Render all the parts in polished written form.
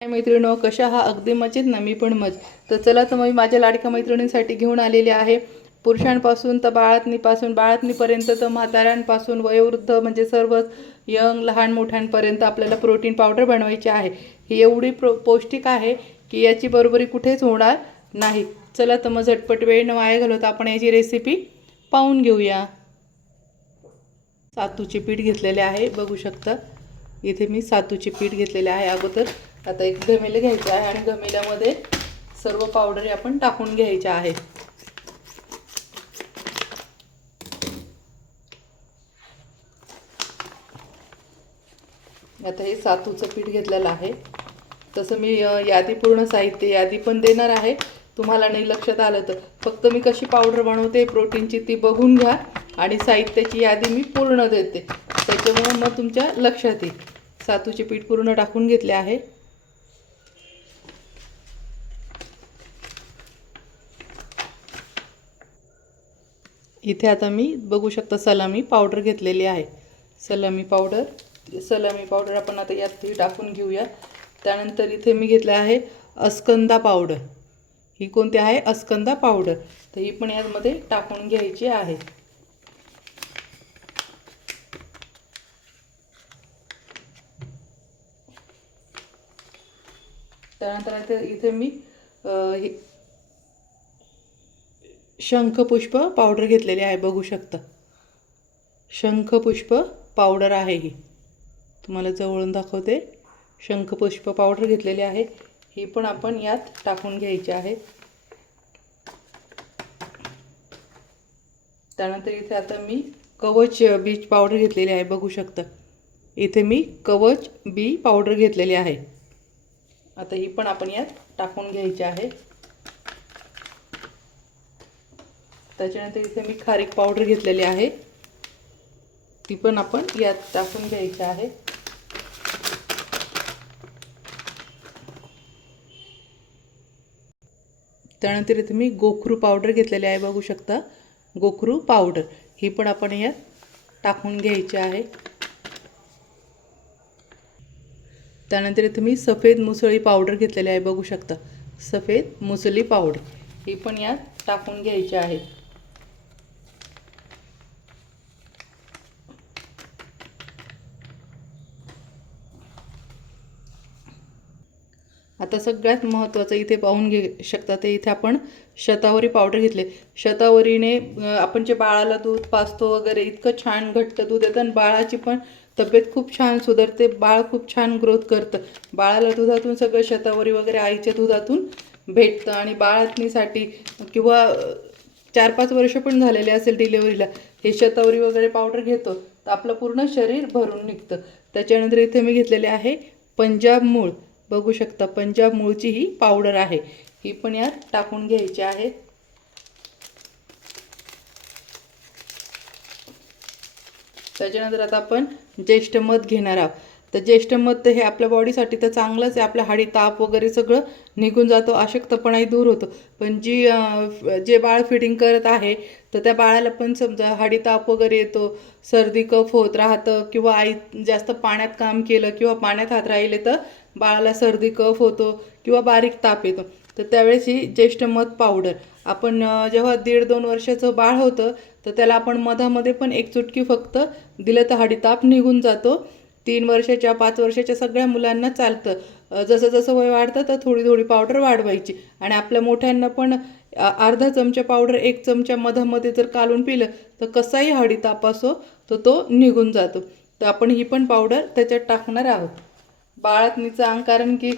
मैत्रिणींनो, कशा आहात? अगदी मजेत ना? मी पण तर चला तर मी माझ्या लाडक्या मैत्रिणींसाठी घेऊन आलेले आहे. पुरुषांपासून तर बाळातनीपर्यंत तर म्हाताऱ्यांपासून वयोवृद्ध म्हणजे सर्व यंग लहान मोठ्यांपर्यंत आपल्याला प्रोटीन पावडर बनवायची आहे. ही एवढी पौष्टिक आहे की याची बरोबरी कुठेच होणार नाही. चला तर मग झटपट वेळ न वाया घालवता आपण याची रेसिपी पाहून घेऊया. सातूचे पीठ घेतलेले आहे, बघू शकता. इथे मी सातूचे पीठ घेतलेले आहे अगोदर. आता एक घमेलं घ्यायचं आहे आणि घमेल्यामध्ये सर्व पावडर आपण टाकून घ्यायच्या आहे. आता हे सातूचं पीठ घेतलेलं आहे. तसं मी पूर्ण साहित्य यादी पण देणार आहे. तुम्हाला नाही लक्षात आलं तर फक्त मी कशी पावडर बनवते प्रोटीनची ती बघून घ्या आणि साहित्याची यादी मी पूर्ण देते, त्याच्यामुळे मग तुमच्या लक्षात येईल. सातूचे पीठ पूर्ण टाकून घेतले आहे. इथे आता मी बघू शकता सलामी पावडर घेतलेली आहे. सलामी पावडर आपण आता यात टाकून घेऊया. त्यानंतर इथे मी घेतले आहे अस्कंदा पावडर. ही कोणती आहे? अस्कंदा पावडर. तर ही पण यामध्ये टाकून घ्यायची आहे. त्यानंतर इथे मी शंखपुष्प पावडर घेतलेली आहे, बघू शकता. शंखपुष्प पावडर आहे ही, तुम्हाला जवळून दाखवते. शंखपुष्प पावडर घेतलेली आहे, ही पण आपण यात टाकून घ्यायची आहे. त्यानंतर इथे आता मी कवच बी पावडर घेतलेली आहे, बघू शकता. इथे मी कवच बी पावडर घेतलेली आहे. आता ही पण आपण यात टाकून घ्यायची आहे. त्याच्यानंतर इथे मी खारीक पावडर घेतलेली आहे, ती पण आपण यात टाकून घ्यायची आहे. त्यानंतर इथे मी गोखरू पावडर घेतलेली आहे, बघू शकता. गोखरू पावडर ही पण आपण यात टाकून घ्यायची आहे. त्यानंतर इथे मी सफेद मुसळी पावडर घेतलेली आहे, बघू शकता. सफेद मुसळी पावडर ही पण यात टाकून घ्यायची आहे. आता सगळ्यात महत्त्वाचं इथे पाहून घेऊ शकता ते इथे आपण शतावरी पावडर घेतले. शतावरीने आपण जे बाळाला दूध पाजतो वगैरे इतकं छान घट्ट दूध येतं आणि बाळाची पण तब्येत खूप छान सुधारते. बाळ खूप छान ग्रोथ करतं. बाळाला दुधातून सगळं शतावरी वगैरे आईच्या दुधातून भेटतं आणि बाळातनीसाठी किंवा 4-5 वर्ष पण झालेले असेल डिलेवरीला हे शतावरी वगैरे पावडर घेतो तर आपलं पूर्ण शरीर भरून निघतं. त्याच्यानंतर इथे मी घेतलेले आहे पंजाब मूळ, बघू शकता. पंजाब मूळची ही पावडर आहे, ही पण यात टाकून घ्यायची आहे. त्याच्यानंतर आता आपण ज्येष्ठ मध घेणार आहोत. तर ज्येष्ठ मध तर हे आपल्या बॉडीसाठी तर चांगलंच आहे. आपल्या हाडी ताप वगैरे सगळं निघून जातो, अशक्तपणाही दूर होतो. पण जे बाळ फिडिंग करत आहे तर त्या बाळाला पण समजा हाडी ताप वगैरे येतो, सर्दी कफ होत राहतं किंवा आई जास्त पाण्यात काम केलं किंवा पाण्यात हात राहिले तर बाळाला सर्दी कफ होतो किंवा बारीक ताप येतो. तर त्यावेळेस ही ज्येष्ठ मध पावडर आपण जेव्हा 1.5-2 वर्षाचं बाळ होतं तर त्याला आपण मधामध्ये पण एक चुटकी फक्त दिलं तर हाडी ताप निघून जातो. 3 वर्षाच्या 5 वर्षाच्या सगळ्या मुलांना चालतं. जसं जसं वय वाढतं तर थोडी थोडी पावडर वाढवायची आणि आपल्या मोठ्यांना पण अर्धा चमचा पावडर 1 चमचा मधामध्ये जर कालून पिलं तर कसाही हाडी ताप असो तर तो निघून जातो. तर आपण ही पण पावडर त्याच्यात टाकणार आहोत. बाळातनीचं अंग, कारण की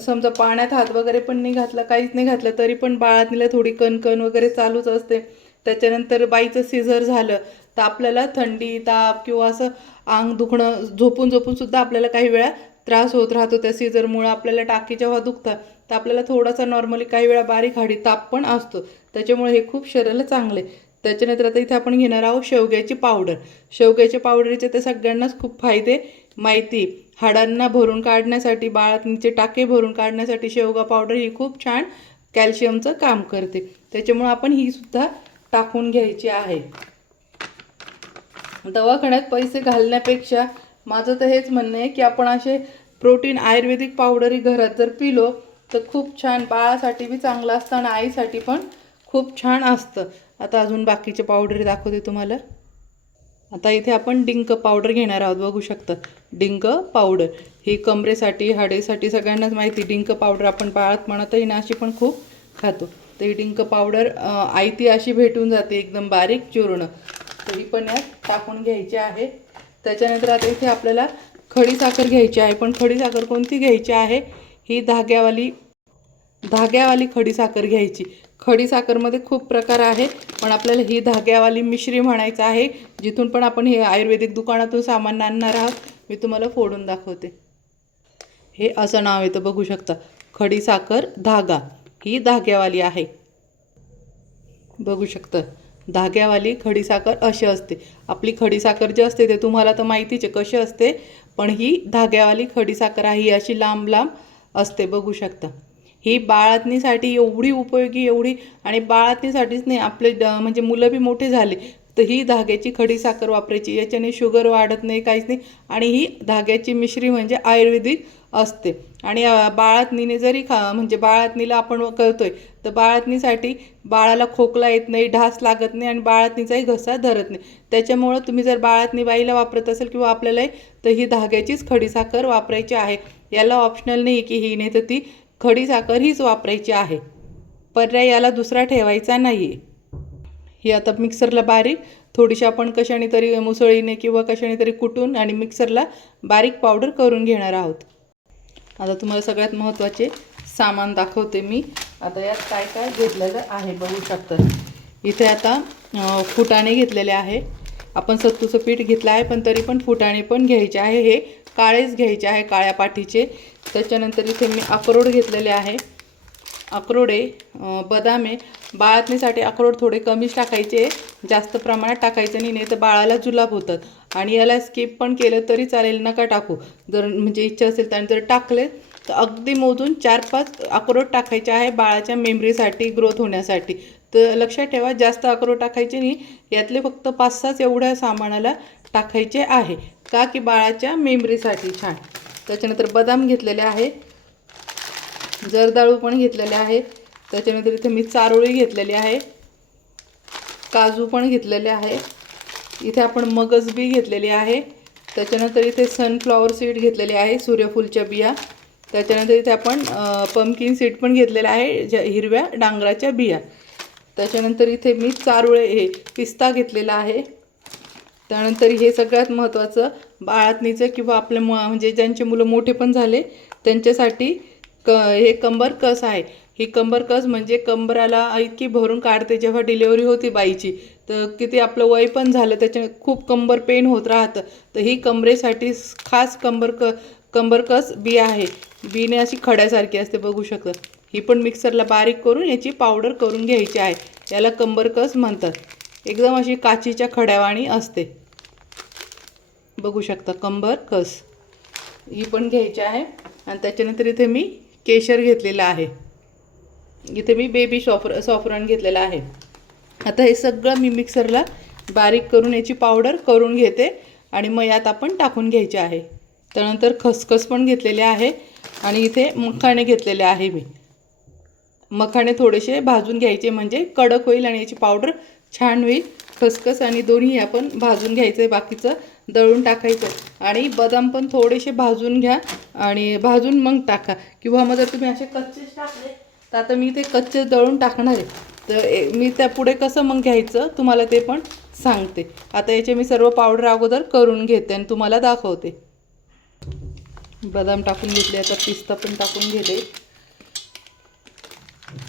समजा पाण्यात हात वगैरे पण नाही घातला, काहीच नाही घातलं तरी पण बाळातनीला थोडी कणकण वगैरे चालूच असते. त्याच्यानंतर बाईचं सिझर झालं तर आपल्याला थंडी ताप किंवा असं अंग दुखणं, झोपून झोपून सुद्धा आपल्याला काही वेळा त्रास होत राहतो. त्या सिझरमुळं आपल्याला टाकी जेव्हा दुखतात तर आपल्याला थोडासा नॉर्मली काही वेळा बारीक हाडी ताप पण असतो. त्याच्यामुळे हे खूप शरीराला चांगले. त्याच्यानंतर आता इथे आपण घेणार आहोत शेवग्याची पावडर. शेवग्याच्या पावडरीचे तर सगळ्यांनाच खूप फायदे माहिती. हाडांना भरून काढण्यासाठी, बाळातनीचे टाके भरून काढण्यासाठी शेवगा पावडर ही खूप छान कॅल्शियमचं काम करते. त्याच्यामुळे आपण ही सुद्धा टाकून घ्यायची आहे. दवाखान्यात पैसे घालण्यापेक्षा माझं तर हेच म्हणणं आहे की आपण असे प्रोटीन आयुर्वेदिक पावडरही घरात जर पिलो तर खूप छान, बाळासाठी बी चांगलं असतं आणि आईसाठी पण खूप छान असतं. आता अजून बाकीचे पावडर दाखवते तुम्हाला. आता इथे आपण डिंक पावडर घेणार आहोत. बघू शकता डिंक पावडर ही कमरेसाठी, हाडेसाठी सगळ्यांनाच माहिती. डिंक पावडर आपण बाळंतपणातही ना अशी पण खूप खातो. तर ही डिंक पावडर आयती अशी भेटून जाते, एकदम बारीक चूर्ण. तर ही पण यात टाकून घ्यायची आहे. त्याच्यानंतर आता इथे आपल्याला खडीसाखर घ्यायची आहे. पण खडीसाखर कोणती घ्यायची आहे? ही धाग्यावाली खडीसाखर घ्यायची. खडीसाखरमध्ये खूप प्रकार आहे, पण आपल्याला ही धाग्यावाली मिश्री म्हणायचं आहे. जिथून पण आपण हे आयुर्वेदिक दुकानातून सामान आणणार आहोत. मी तुम्हाला फोडून दाखवते. हे असं नाव येतं, बघू शकता, खडीसाखर धागा. ही धाग्यावाली आहे, बघू शकता. धाग्यावाली खडीसाखर अशी असते. आपली खडीसाखर जी असते ते तुम्हाला तर माहितीच आहे कशी असते, पण ही धाग्यावाली खडीसाखर आहे. ही अशी लांब लांब असते, बघू शकता. ही बाळातणीसाठी एवढी उपयोगी, एवढी. आणि बाळातणीसाठीच नाही, आपले म्हणजे मुलं बी मोठे झाले तर ही धाग्याची खडीसाखर वापरायची. याच्याने शुगर वाढत नाही, काहीच नाही. आणि ही धाग्याची मिश्री म्हणजे आयुर्वेदिक असते. आणि बाळातणीने जरी म्हणजे बाळातणीला आपण करतोय तर बाळातणीसाठी बाळाला खोकला येत नाही, ढास लागत नाही आणि बाळातणीचाही घसा धरत नाही. त्याच्यामुळं तुम्ही जर बाळातणी बाईला वापरत असेल किंवा आपल्यालाही, तर ही धाग्याचीच खडीसाखर वापरायची आहे. याला ऑप्शनल नाही की ही नाही तर ती खडीसाखर हीच वापरायची आहे. पर्याय याला दुसरा ठेवायचा नाही आहे. ही आता मिक्सरला बारीक थोडीशी आपण कशाने तरी मुसळीने किंवा कशाने तरी कुटून आणि मिक्सरला बारीक पावडर करून घेणार आहोत. आता तुम्हाला सगळ्यात महत्त्वाचे सामान दाखवते मी. आता यात काय काय घेतलेलं आहे बघू शकता. इथे आता फुटाणे घेतलेले आहे. आपण सत्तूचं पीठ घेतलं आहे, पण तरी पण फुटाणे पण घ्यायचे आहे. हे काळेच घ्यायचे आहे, काळ्या पाठीचे. त्याच्यानंतर इथे मी अक्रोड घेतलेले आहे. अक्रोड आहे, बदाम आहे. बाळातणीसाठी अक्रोड थोडे कमीच टाकायचे, जास्त प्रमाणात टाकायचं नाही, नाही तर बाळाला जुलाब होतात. आणि याला स्किप पण केलं तरी चालेल, नका टाकू. जर म्हणजे इच्छा असेल तर जर टाकले तर अगदी मोजून 4-5 अक्रोड टाकायचे आहे बाळाच्या मेमरीसाठी, ग्रोथ होण्यासाठी. तर लक्षात ठेवा, जास्त अक्रोड टाकायचे नाही. यातले फक्त 5-6 एवढ्या सामानाला टाकायचे आहे. का की बाळाच्या मेमरीसाठी छान. त्याच्यानंतर बदाम घेतलेले आहे, जर्दाळू पण घेतलेले आहे. त्याच्यानंतर इथे मी चारोळी घेतलेली आहे, काजू पण घेतलेले आहे. इथे आपण मगज बी घेतलेली आहे. त्याच्यानंतर इथे सनफ्लॉवर सीड घेतलेले आहे, सूर्यफूलच्या बिया. त्याच्यानंतर इथे आपण पंपकिन सीड पण घेतलेला आहे, ज्या हिरव्या डांगराच्या बिया. त्याच्यानंतर इथे मी चारोळे हे पिस्ता घेतलेला आहे. त्यानंतर हे सगळ्यात महत्त्वाचं बाळातणीचं किंवा आपल्या म्हणजे ज्यांचे मुलं मोठे पण झाले त्यांच्यासाठी हे कंबर कस आहे. ही कंबर कस म्हणजे कंबराला इतकी भरून काढते. जेव्हा डिलेवरी होती बाईची तर किती आपलं वय पण झालं त्याच्या खूप कंबर पेन होत राहतं, तर ही कमरेसाठी खास कंबर कस बी आहे. बीने अशी खड्यासारखी असते, बघू शकता. ही पण मिक्सरला बारीक करून याची पावडर करून घ्यायची आहे. याला कंबर कस म्हणतात. एकदम अशी काचीच्या खड्यावाणी असते, बघू शकता, कंबर कस. ही पण घ्यायची आहे. आणि त्याच्यानंतर इथे मी केशर घेतलेलं आहे. इथे मी बेबी सॉफ्रॉन घेतलेला आहे. आता हे सगळं मी मिक्सरला बारीक करून याची पावडर करून घेते आणि मग यात आपण टाकून घ्यायचे आहे. त्यानंतर खसखस पण घेतलेले आहे आणि इथे मखाणे घेतलेले आहे मी. मखाणे थोडेसे भाजून घ्यायचे म्हणजे कडक होईल आणि याची पावडर छान होईल. खसखस आणि दोन्ही आपण भाजून घ्यायचं आहे, बाकीचं दळून टाकायचं. आणि बदाम पण थोडेसे भाजून घ्या आणि भाजून मग टाका. किंवा मग जर तुम्ही असे कच्चेच टाकले तर आता मी ते कच्चे दळून टाकणार आहे, तर मी त्या पुढे कसं मग घ्यायचं तुम्हाला ते पण सांगते. आता याचे मी सर्व पावडर अगोदर करून घेते आणि तुम्हाला दाखवते. बदाम टाकून घेतले, आता पिस्ता पण टाकून घेते.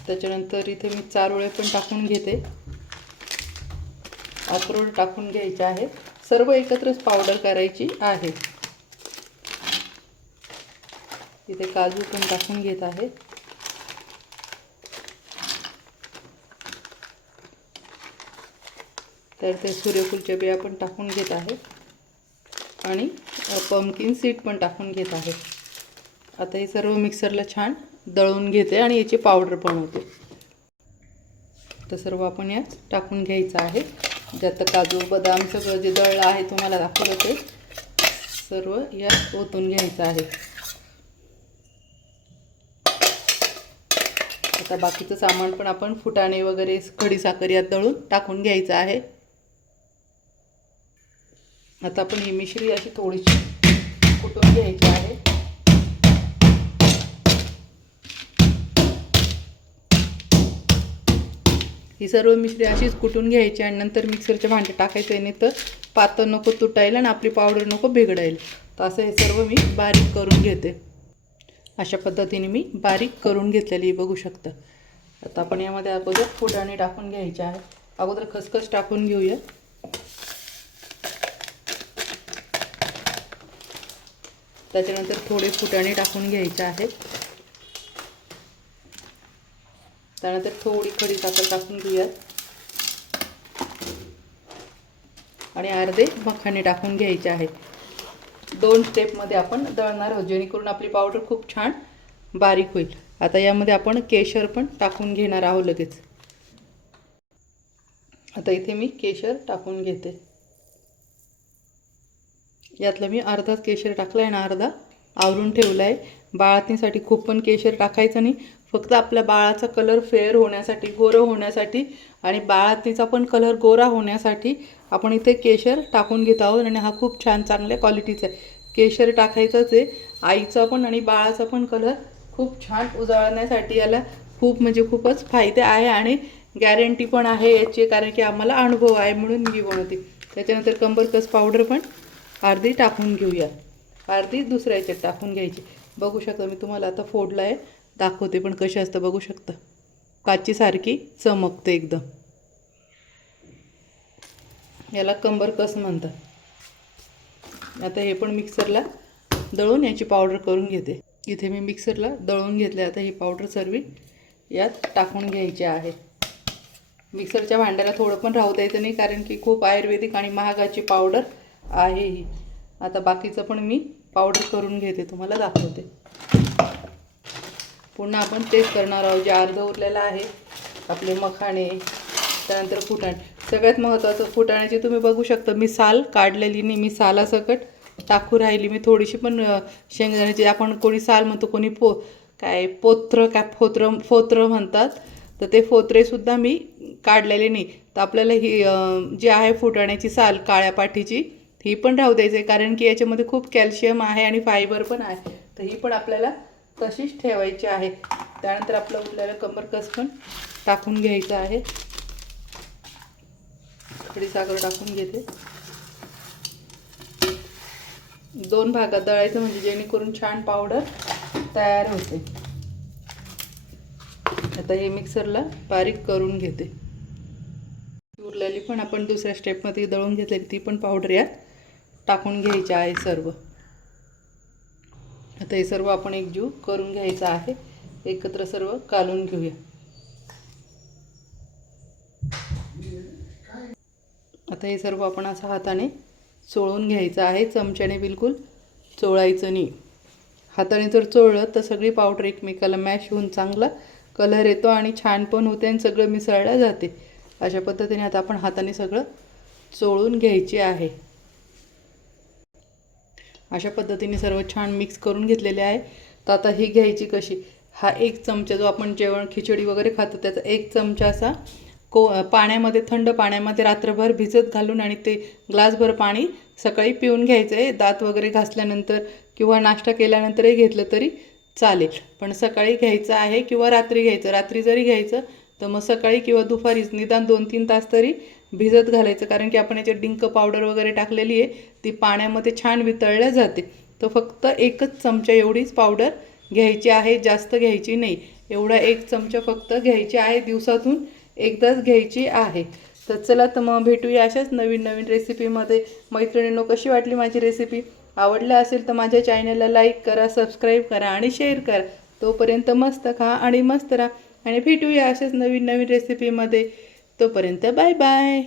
त्याच्यानंतर इथे मी चारोळे पण टाकून घेते, अक्रोड टाकून घ्यायचे आहे. सर्व एकत्रच पावडर करायची आहे. इथे काजू पण टाकून घेत आहे. तर ते सूर्यफूलच्या बिया पण टाकून घेत आहे आणि पंपकिन सीड पण टाकून घेत आहे. आता हे सर्व मिक्सरला छान दळून घेते आणि याची पावडर बनवते. तर सर्व आपण यात टाकून घ्यायचं आहे. ज्यात काजू बदाम सगळं जे दळलं आहे तुम्हाला दाखवलं ते सर्व यात ओतून घ्यायचं आहे. आता बाकीचं सामान पण आपण फुटाणे वगैरे खडीसाखर यात दळून टाकून घ्यायचं आहे. आता आपण ही मिश्री अशी थोडीशी कुटून घ्यायची आहे. ही सर्व मिश्री अशीच कुटून घ्यायची आणि नंतर मिक्सरच्या भांड्यात टाकायचं आहे, नाही तर पातळ नको तुटायला आणि आपली पावडर नको बिघडायला. तर असं हे सर्व मी बारीक करून घेते. अशा पद्धतीने मी बारीक करून घेतलेली बघू शकता. आता आपण यामध्ये अगोदर फुटाणे टाकून घ्यायचे आहे. अगोदर खसखस टाकून घेऊया. त्याच्यानंतर थोडे फुटाणे टाकून घ्यायचे आहेत. त्यानंतर थोडी खडीसाखर टाकून घेऊया आणि अर्धे मखाणे टाकून घ्यायचे आहेत. 2 स्टेपमध्ये आपण दळणार आहोत, जेणेकरून आपली पावडर खूप छान बारीक होईल. आता यामध्ये आपण केशर पण टाकून घेणार आहोत लगेच. आता इथे मी केशर टाकून घेते. यातलं मी अर्धाच केशर टाकला आहे आणि अर्धा आवरून ठेवला आहे. बाळातीसाठी खूप पण केशर टाकायचं नाही, फक्त आपल्या बाळाचा कलर फेअर होण्यासाठी, गोरं होण्यासाठी आणि बाळातीचा पण कलर गोरा होण्यासाठी आपण इथे केशर टाकून घेत आहोत. आणि हा खूप छान चांगल्या क्वालिटीचा आहे. केशर टाकायचंच आहे. आईचा पण आणि बाळाचा पण कलर खूप छान उजळण्यासाठी याला खूप म्हणजे खूपच फायदे आहे आणि गॅरंटी पण आहे याची, कारण की आम्हाला अनुभव आहे म्हणून मी बनवते. त्याच्यानंतर कंबरकस पावडर पण अर्धी टाकून घेऊया. अर्धी दुसऱ्या याच्यात टाकून घ्यायची. बघू शकता मी तुम्हाला आता फोडला आहे, दाखवते पण कशी असतं बघू शकता. काचीसारखी चमकते एकदम. याला कंबरकस म्हणतात. आता हे पण मिक्सरला दळून याची पावडर करून घेते. इथे मी मिक्सरला दळून घेतले. आता ही पावडर सर्व यात टाकून घ्यायची आहे. मिक्सरच्या भांड्याला थोडं पण राहू द्यायचं नाही, कारण की खूप आयुर्वेदिक आणि महागाची पावडर आहे ही. आता बाकीचं पण मी पावडर करून घेते, तुम्हाला दाखवते. पुन्हा आपण तेच करणार आहोत. जे अर्ध उरलेलं आहे आपले मखाणे, त्यानंतर फुटाणे. सगळ्यात महत्त्वाचं फुटाण्याची तुम्ही बघू शकता मी साल काढलेली नाही, मी सालासकट टाकू राहिली. मी थोडीशी पण शेंगदाण्याची, आपण कोणी साल म्हणतो, कोणी फोत्र म्हणतात, तर ते फोत्रेसुद्धा मी काढलेले नाही. तर आपल्याला ही जी आहे फुटाण्याची साल काळ्या पाठीची, ही पण राहू द्यायचं आहे, कारण की याच्यामध्ये खूप कॅल्शियम आहे आणि फायबर पण आहे. तर ही पण आपल्याला तशीच ठेवायची आहे. त्यानंतर आपलं उरलेलं कंबरकस पण टाकून घ्यायचं आहे. खडीसाखर टाकून घेते. 2 भागात दळायचं, म्हणजे जेणेकरून छान पावडर तयार होते. आता हे मिक्सरला बारीक करून घेते. उरलेली पण आपण दुसऱ्या स्टेपमध्ये दळून घेतलेली ती पण पावडर यात टाकून घ्यायची आहे सर्व. आता हे सर्व आपण एकजीव करून घ्यायचं आहे. एकत्र सर्व कालून घेऊया. आता हे सर्व आपण असं हाताने चोळून घ्यायचं आहे. चमच्याने बिलकुल चोळायचं नाही. हाताने जर चोळलं तर सगळी पावडर एकमेकाला मॅश होऊन चांगला कलर येतो आणि छान पण होते आणि सगळं मिसळलं जाते. अशा पद्धतीने आता आपण हाताने सगळं चोळून घ्यायचे आहे. अशा पद्धतीने सर्व छान मिक्स करून घेतलेले आहे. तर आता ही घ्यायची कशी, हा 1 चमचा जो आपण जेवण खिचडी वगैरे खातो त्याचा 1 चमचा असा पाण्यामध्ये, थंड पाण्यामध्ये रात्रभर भिजत घालून आणि ते ग्लासभर पाणी सकाळी पिऊन घ्यायचं आहे. दात वगैरे घासल्यानंतर किंवा नाश्ता केल्यानंतरही घेतलं तरी चालेल, पण सकाळी घ्यायचं आहे किंवा रात्री घ्यायचं. रात्री जरी घ्यायचं तर मग सकाळी किंवा दुपारीच निदान 2-3 तास तरी भिजत घालायचं, कारण की आपण याच्यात डिंक पावडर वगैरे टाकलेली आहे, ती पाण्यामध्ये छान वितळल्या जाते. तर फक्त 1च चमचा एवढीच पावडर घ्यायची आहे, जास्त घ्यायची नाही. एवढा 1 चमचा फक्त घ्यायची आहे. दिवसातून एकदाच घ्यायची आहे. तर चला, तर मग भेटूया अशाच नवीन नवीन रेसिपीमध्ये. मैत्रिणींनो, कशी वाटली माझी रेसिपी? आवडलं असेल तर माझ्या चॅनलला लाईक करा, सबस्क्राईब करा आणि शेअर करा. तोपर्यंत मस्त खा आणि मस्त राहा आणि भेटूया अशाच नवीन नवीन रेसिपीमध्ये. तोपर्यंत बाय बाय.